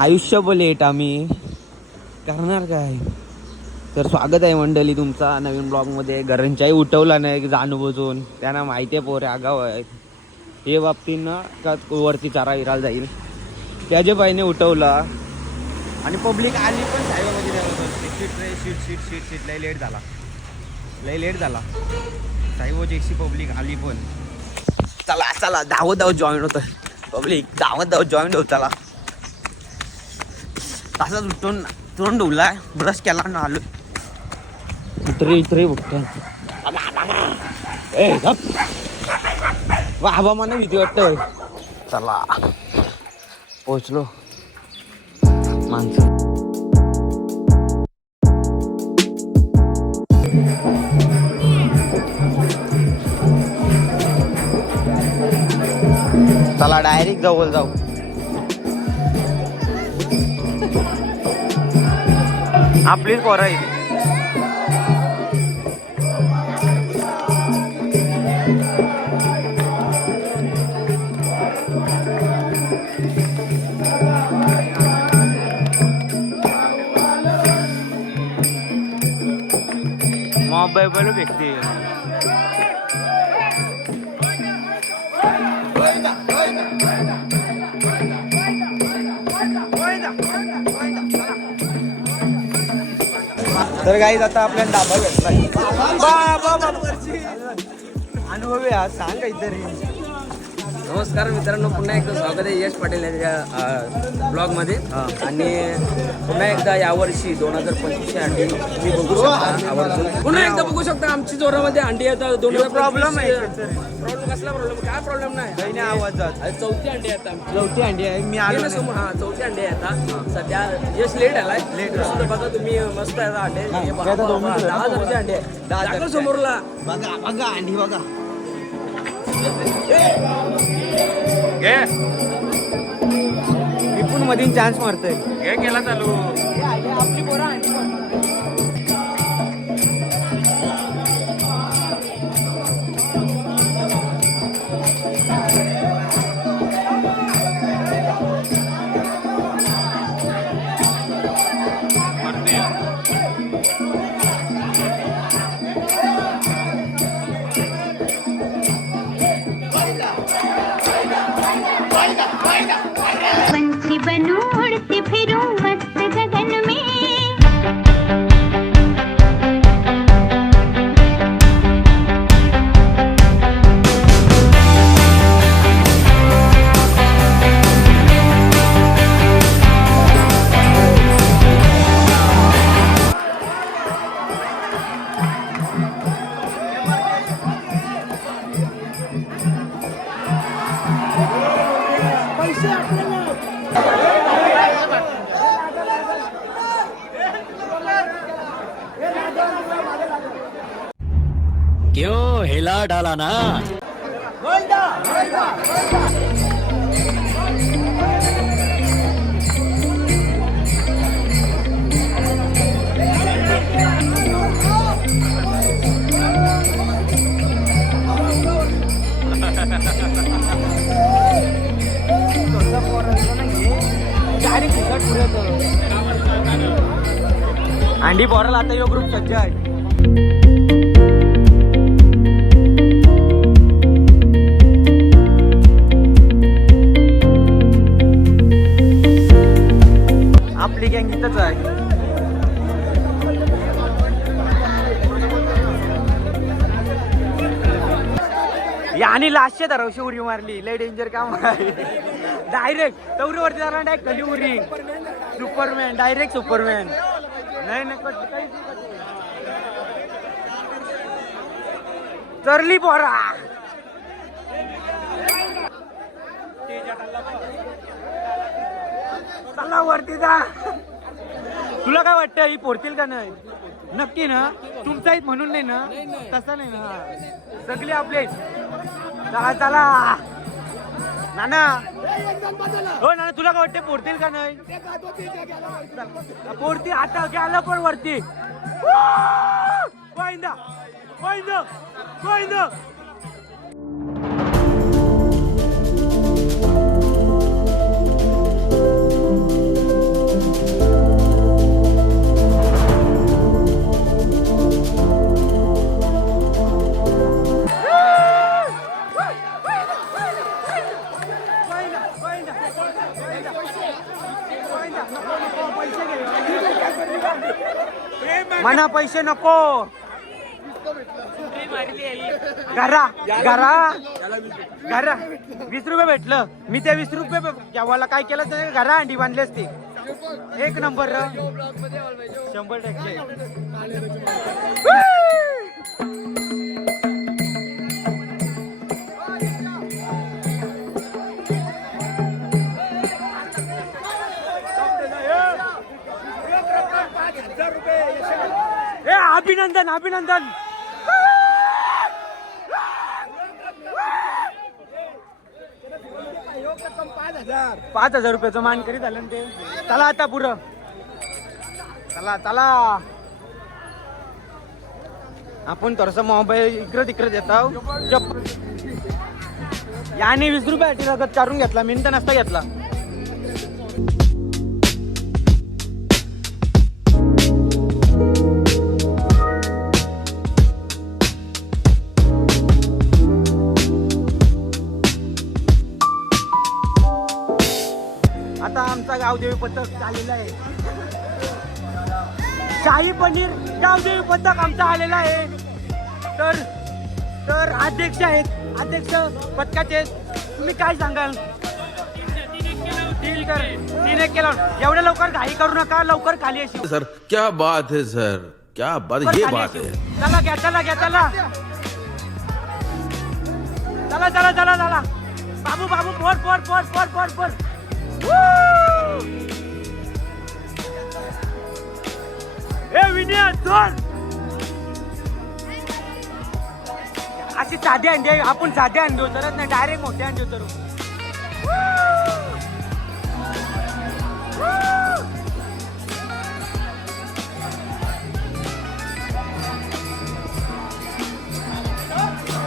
आयुष्य लेट आम्ही करणार काय. तर स्वागत आहे मंडळी तुमचा नवीन ब्लॉगमध्ये. घरांच्याही उठवला नाही जाणू बुजून, त्यांना माहिती आहे पोरे आगाव आहेत हे बाबतीनं का वरती चारा विरायला जाईल. त्याच्या बाईने उठवला आणि पब्लिक आली पण शीट लई लेट झाला साहेबाची पब्लिक आली पण. चला चला धावत जॉईन होतं पब्लिक, धावत जॉईन होत. चला तसाच उठून तोंड डुला ब्रश केला ना आलो इतरे बघतो. वा मला भीती वाटत. चला पोचलो माणसं. चला डायरेक्ट जवळ जाऊ. आपलीच पोरं आहे. मोबाईल व्यक्ती तर गाईज आता आपल्याला डाबा भेटला. अनुभवी आज सांग काहीतरी. नमस्कार मित्रांनो, पुन्हा एकदा स्वागत आहे यश पाटील यांच्या ब्लॉगमध्ये. आणि पुन्हा एकदा यावर्षी 2025 अंडी तुम्ही बघू शकता आवर्जून. पुन्हा एकदा बघू शकता आमची जोरामध्ये अंडी येतात. 2025 प्रॉब्लेम आहे. प्रॉब्लेम कसला प्रॉब्लेम, काय प्रॉब्लेम नाही. आवाजात चौथी अंडी येतात आमची. चौथी अंडी आहे. मी आलो समोर. हा चौथी अंडी येतात. सध्या यश लेट आलाय. बघा तुम्ही मस्त आहे अंडे. 10,000चे अंडे आहे. 10,000 समोरला बघा अंडी बघा. विपुल मधीन चान्स मारतोय. हे केला चालू. आपली पोरं अंडी पंछी बनूं उड़ती फिरूं मस्त गगन में. क्यों हिला डाला ना. अंडी पोराला आता यो ग्रुप सज्ज आहे. आपली गँग इथंच आहे. आणि लास्टच्या धरावशी उरी मारली. लय डेंजर काम आहे. डायरेक्ट तवरीवरती जाणार. डायरेक्ट खाली उरी. Superman direct Superman. नाही चरली पोरा. चला वरती जा. तुला काय वाटतं ही पोरतील का नाही? नक्की ना? तुमचा आहेत म्हणून नाही ना? तसं नाही ना, सगळे आपले. चला चला नाना. हो नाना, तुला काय वाटतं पोरतील का नाही? पोरती आता गेला पण वरती. गोविंदा गोविंदा गोविंदा. मना पैसे नको. घरा घरा घरा 20 रुपये भेटलं. मी ते 20 रुपये जेव्हा काय केलं तर घरा अंडी बांधली असती. एक नंबर र 100%. अभिनंदन अभिनंदन. 5,000 रुपयाचं मानकरी झालं ना ते. चला आता पुरं चला चला. आपण थोडस मोबाईल इकडं तिकडं देत आहोत. याने 20 रुपयासाठी रगत काढून घेतला. मी तर नसता घेतला. आता आमचा गावदेवी पथक आलेला आहे. शाही पनीर गावदेवी पथक आमचा आलेला आहे. तर अध्यक्ष आहेत. अध्यक्ष पथकाचे तुम्ही काय सांगाल? 3-1 केला. एवढ्या लवकर घाई करू नका. लवकर खाली अशी. सर क्या बात है सर, क्या बात, ये बात है. चला घ्या चला घ्या चला चला चला चला चला. बाबू बाबू पोर पोर पोर पोर पोर पोर. ए विनय दोन. अशी साधे अंडे आपण साधे अंडे उतरत नाही. डायरेक्ट मोठे अंडे उतरू.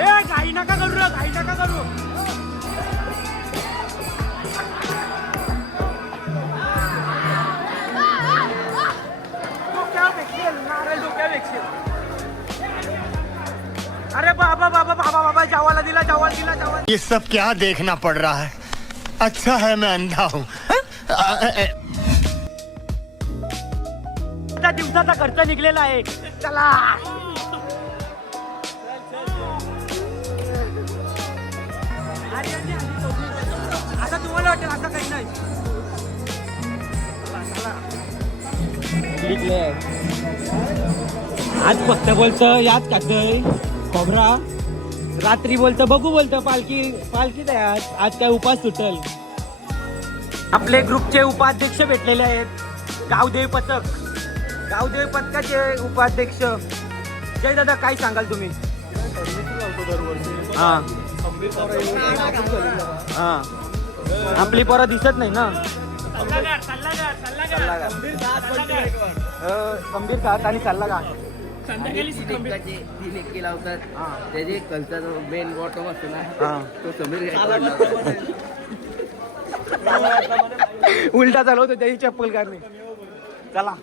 ए घाई नका करू रे, घाई नका करू. अरे बाबा बाबा बाबा बाबा जावाला दिला जावाला दिला जावाला. ये सब क्या देखना पड़ रहा है. अच्छा है मैं अंधा हूँ. दिवसाचा खर्च निघलेला आहे. चला आता तुम्हाला वाटेल असं काही नाही. आज फक्त बोलतं याच खातंय खोबरा. रात्री बोलतं बघू बोलतं पालखीत आहे आज. आज काय उपास सुटल. आपले ग्रुपचे उपाध्यक्ष भेटलेले आहेत. गावदेवी पथकाचे उपाध्यक्ष. जय दादा काय सांगाल तुम्ही? हा हा आपली पोरं दिसत नाही ना. गंभीर साथ आणि सल्लागार. लावतात त्याचे कलचा जो मेन बॉटम असतो ना तो समीर उलटा चालवतो त्याची चप्पल काढणे. चला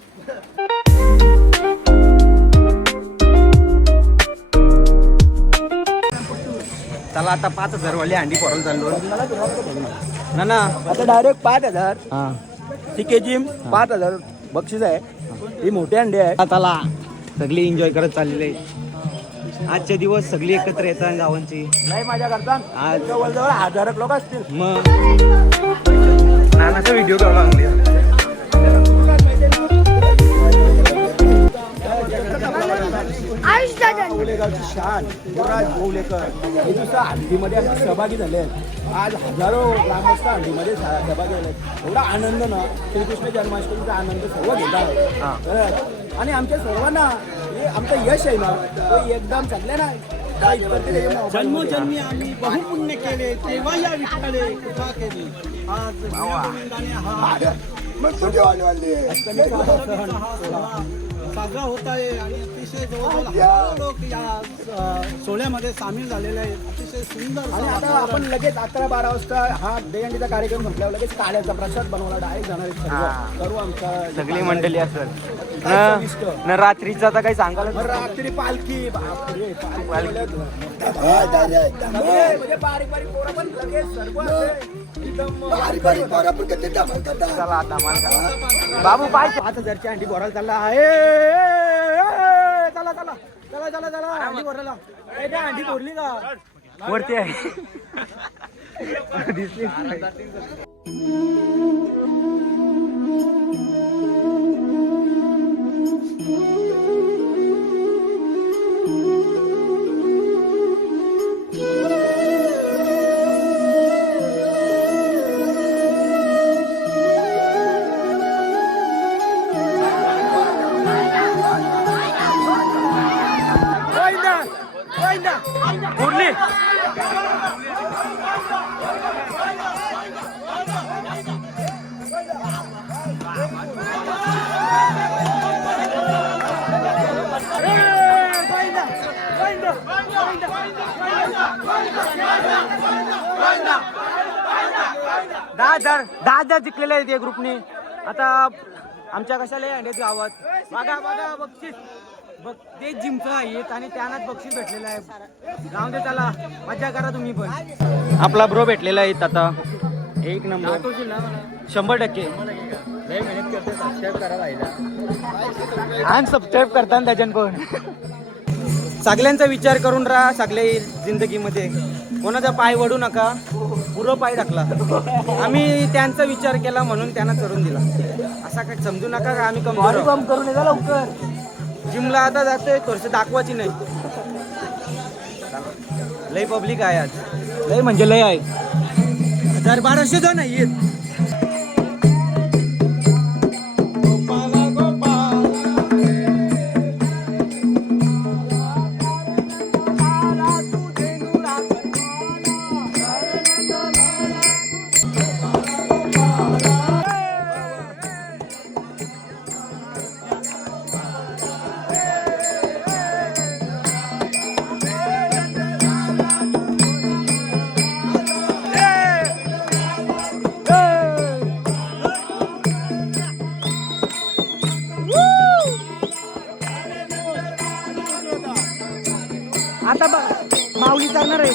चला आता 5,000 वाली अंडी पोराला चाललो ना. आता डायरेक्ट 5,000. हा ठीक आहे जिम 5,000 बक्षीस आहे. ही मोठे अंडे आहे. चला सगळी एन्जॉय करत चाललेले. आजचे दिवस सगळी एकत्र येतात गावांची. नाही माझ्या करता आज जवळजवळ 1,000 लोक असतील. मग नानाचा व्हिडिओ करावा लागले. ओलेगावची शान युवराज ओवलेकर हे दुसऱ्या हंडीमध्ये आम्ही सहभागी झाले आहेत. आज हजारो ग्रामस्थ हंडीमध्ये सहभागी झाले. एवढा आनंद ना श्रीकृष्ण जन्माष्टमीचा आनंद सर्व घेत आहोत. आणि आमच्या सर्वांना हे आमचं यश आहे ना तो एकदम चांगलं ना. जन्मोजन्मी आम्ही बहुपुण्य केले तेव्हा या विठ्ठले कृपा केली. आज साजरा होत आहे आणि अतिशय जवळजवळ हजारो लोक या सोहळ्यामध्ये सामील झालेले आहेत. अतिशय सुंदर आणि आता आपण लगेच 11-12 वाजता हा दहीहंडीचा कार्यक्रम संपल्यावर लगेच काळ्याचा प्रसाद बनवला डायरेक्ट जाणार आहे सर्व. करू आमचा सगळी मंडळी असेल काय चविष्ट. न रात्रीचं आता काही सांगायला मग रात्री पालखी बापरे, पालखी म्हणजे बारीक बारीक पोरं पण लगेच सर्व असे एकदम चला आता आम्हाला बाबू पाय 5,000ची अंडी भरायला चालला आहे. चला चला चला चला चला अंडी भरायला. ए, त्या अंडी भरली का वरती आहे दिसली उरली. दहा हजार जिंकलेले आहेत या ग्रुपने. आता आमच्या कशाला अंड्यात गावात बघा बघा बक्षीस बघ ते जिमचं आहेत आणि त्यांनाच बक्षीस भेटलेलं आहे. जाऊ दे त्याला मजा करा तुम्ही पण. आपला ब्रो भेटलेला आहे आता एक नंबर 100%. आणि सबस्क्राईब करताना त्याच्यान पण सगळ्यांचा विचार करून राहा. सगळ्या जिंदगीमध्ये कोणाचा पाय वडू नका. पुरं पाय टाकला आम्ही त्यांचा विचार केला म्हणून त्यांना करून दिला. असा काही समजू नका का आम्ही कमजोर काम करून येतो लवकर. जिमला आता जातोय थोडस दाखवायची नाही. लय पब्लिक आहे आज. लय म्हणजे लय आहे. 1200 जण आहेत. आता माऊली चालणार आहे.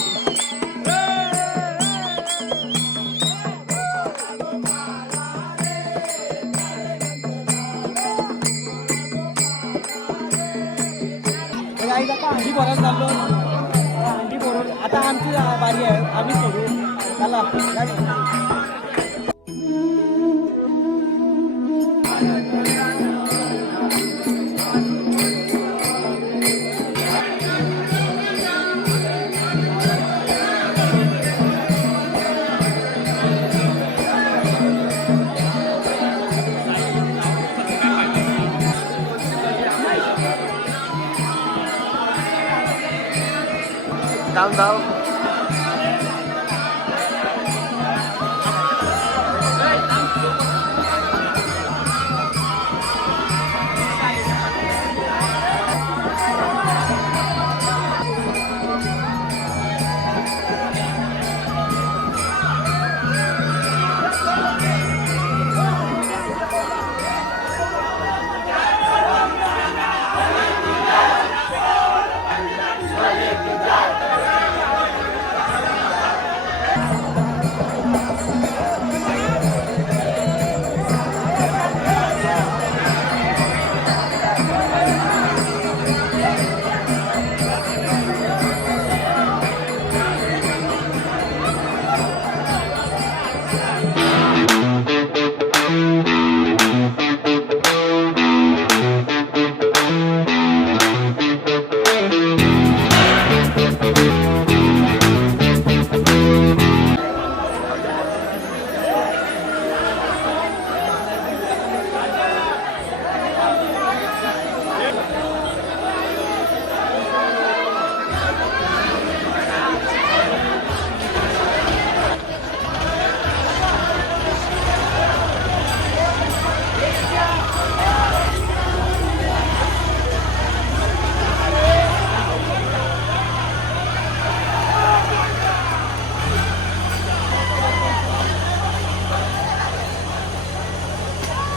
आता अंडी भरायला चाललो. अंडी भरून आता आमची बारी आहे. आम्ही सोडू चला. धाव धाव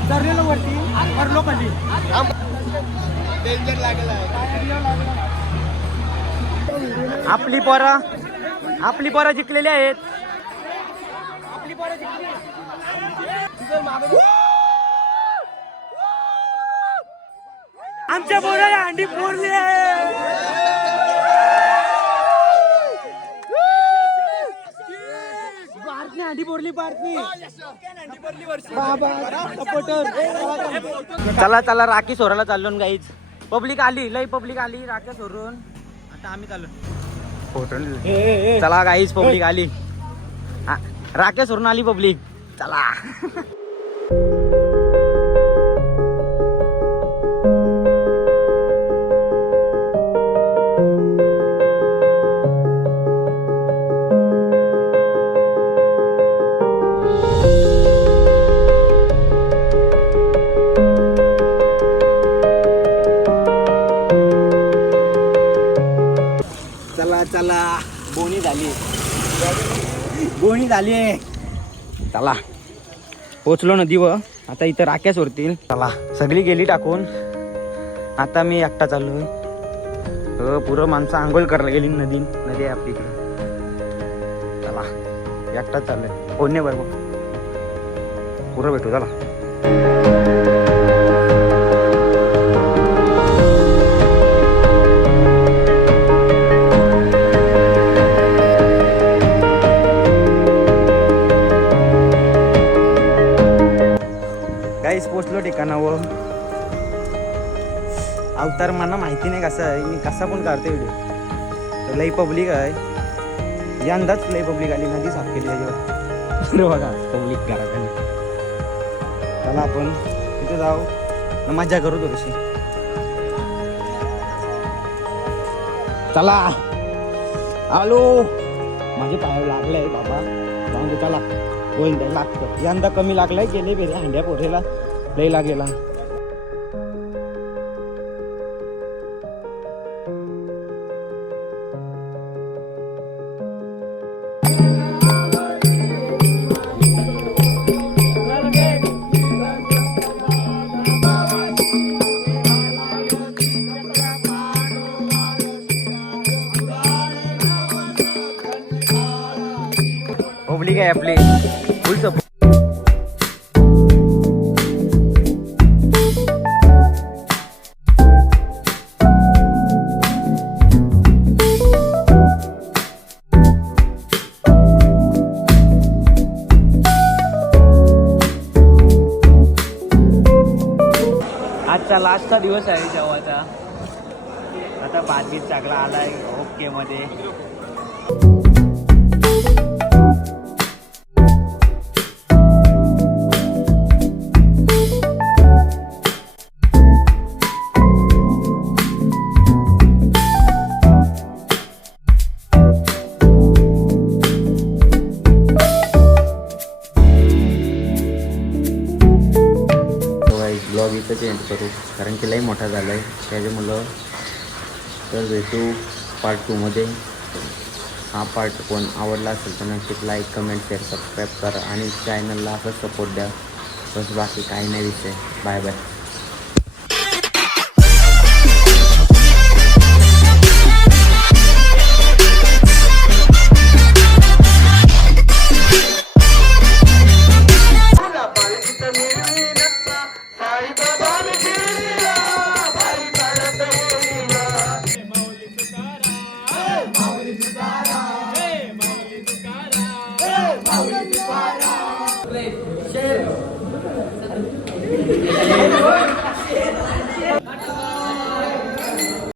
चरलेलं वरती वरलो खाली डेंजर लागला आपली पोरं जिंकलेली आहेत. आमच्या पोराला अंडी फोडली भारतने अंडी फोडली. चला चला राखी सोराला चाललो गाईच. पब्लिक आली, लई पब्लिक आली राख्या सोडून. आता आम्ही चाललो. चला गाईच पब्लिक आली. राख्या सोडून आली पब्लिक. चला चला बोनी झाली. चला पोचलो नदीवर. आता इथं राख्या सोडतील. चला सगळी गेली टाकून. आता मी एकटा चाललोय. पुरं माणसं आंघोळ करायला गेली. नदी आहे आपली इकडे. चला एकटा चाललोय. कोणी बरोबर पुरं भेटू. चला काहीच पोचलो ठिकाणावर. अवतार मला माहिती नाही कसा आहे. मी कसा पण काढते व्हिडिओ. तर लई पब्लिक आहे. यंदाच लई पब्लिक आली. नदी साफ केली त्याच्यावर. बघा पब्लिक घराखाली. चला आपण तिथे जाऊ मजा करू थोडीशी. चला आलो. माझे पाय लागले बाबा. जाऊन दे चला. होईल लागतं. यंदा कमी लागलाय. गेले बेरे हांड्या पोरेला लई लागेला. पब्लिक आहे आपली फुल सपोर्ट. आजचा लास्टचा दिवस आहे जेव्हाचा. आता भातगीत चांगला आलाय ओके मध्ये. ब्लॉग इथं चेंज करू कारण की लई मोठा झाला आहे त्याच्यामुळं. तर भेटू पार्ट 2मध्ये. हा पार्ट कोण आवडला असेल तर नक्कीच लाईक कमेंट शेअर सबस्क्राईब करा आणि चॅनलला असं सपोर्ट द्या. बस बाकी काही नाही विषय. Bye bye. शेअर